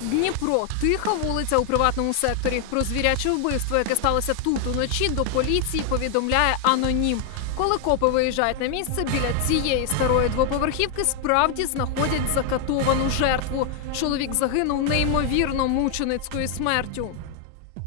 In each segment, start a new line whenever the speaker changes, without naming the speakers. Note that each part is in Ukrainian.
Дніпро тиха вулиця у приватному секторі. Про звіряче вбивство, яке сталося тут уночі, до поліції повідомляє анонім. Коли копи виїжджають на місце, біля цієї старої двоповерхівки справді знаходять закатовану жертву. Чоловік загинув неймовірно мученицькою смертю.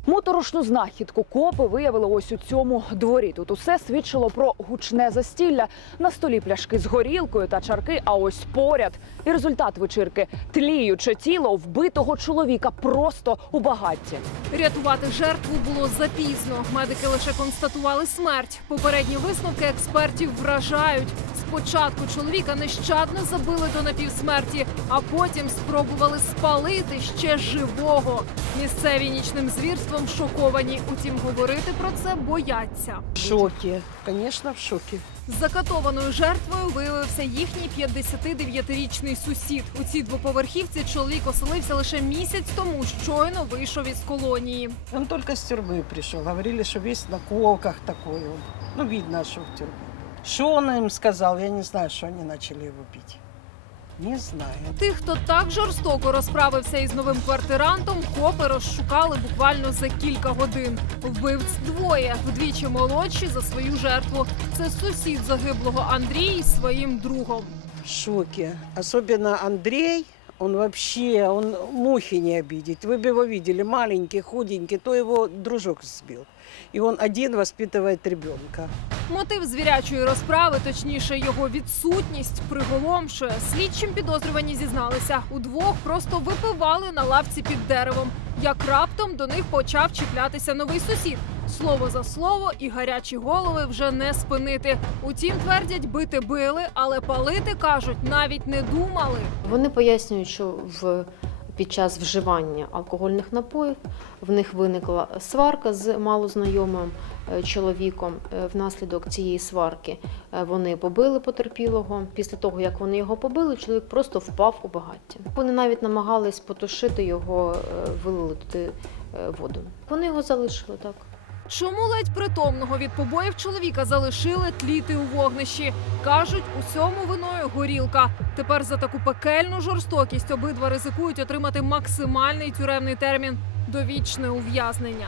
Моторошну знахідку копи виявили ось у цьому дворі. Тут усе свідчило про гучне застілля. На столі пляшки з горілкою та чарки. А ось поряд і результат вечірки тліюче тіло вбитого чоловіка просто у багатті.
Рятувати жертву було запізно. Медики лише констатували смерть. Попередні висновки експертів вражають. Спочатку чоловіка нещадно забили до напівсмерті, а потім спробували спалити ще живого. Місцеві нічним звірством шоковані. Утім, говорити про це бояться.
В шоке. Конечно, в шоке.
Закатованою жертвою виявився їхній 59-річний сусід. У цій двоповерхівці чоловік оселився лише місяць тому, щойно вийшов із колонії.
Он только с тюрьмы пришел. Говорили, что весь на колках такой он. Ну, видно, что в тюрьме. Что он им сказал, я не знаю, что они начали его бить. Не знаю.
Тих, хто так жорстоко розправився із новим квартирантом, копи розшукали буквально за кілька годин. Вбивць двоє, вдвічі молодші за свою жертву. Це сусід загиблого Андрій із своїм другом.
В шоке. Особенно Андрей. Он вообще, он мухи не обидит. Вы бы его видели, маленький, худенький, то его дружок сбил. И он один воспитывает ребенка.
Мотив звірячої розправи, точніше, його відсутність, приголомшує. Слідчим підозрювані зізналися. Удвох просто випивали на лавці під деревом. Як раптом до них почав чіплятися новий сусід. Слово за слово, і гарячі голови вже не спинити. Утім, твердять, бити били, але палити кажуть, навіть не думали.
Вони пояснюють, що в під час вживання алкогольних напоїв в них виникла сварка з малознайомим е, чоловіком. Е, Внаслідок цієї сварки е, вони побили потерпілого. Після того, як вони його побили, чоловік просто впав у багаття. Вони навіть намагались потушити його, вилили туди воду. Вони його залишили так.
Чому ледь притомного від побоїв чоловіка залишили тліти у вогнищі? Кажуть, усьому виною горілка. Тепер за таку пекельну жорстокість обидва ризикують отримати максимальний тюремний термін довічне ув'язнення.